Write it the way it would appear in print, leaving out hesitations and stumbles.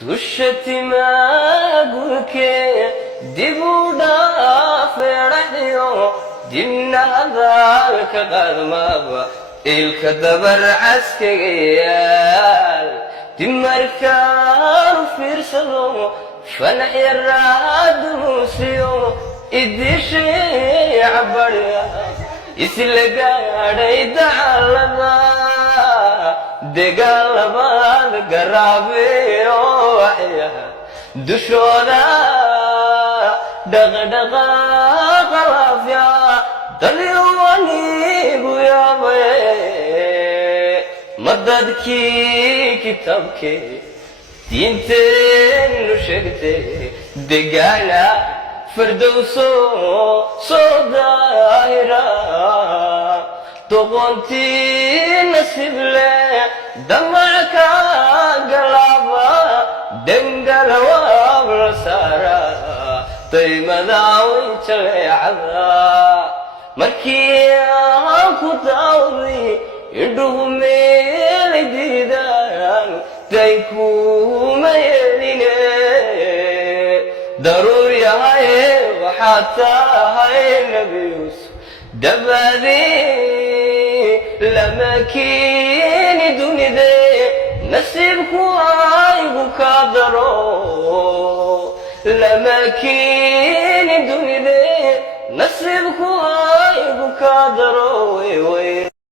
dushati ma gurke dibuda feradiyo dimnada ka qadmaba ilka dabar askayal dimarkaan fiirsado fanax yaraad musiyo idishi abariya isla gaadhay dacalada dagaalabad garaabeyo waxyaha dushooda dhaqdhaqaaqa laafya dalyawanigu yaabay madadkii kitaabkee diinteenu sheegtay degaana firdowso soo daahira doqontii nasiib leh damarka galaaba dengalawaab la saara daymada way jaleecada markii aan ku daawday indhuhu meelay diidaan daykuma yeeline daruur yahay waxaad tahay nebi yuusuf dabadii lama keeni dunide nasiibku aygu ka daro lama keeni dunide nasiibku aygu ka daro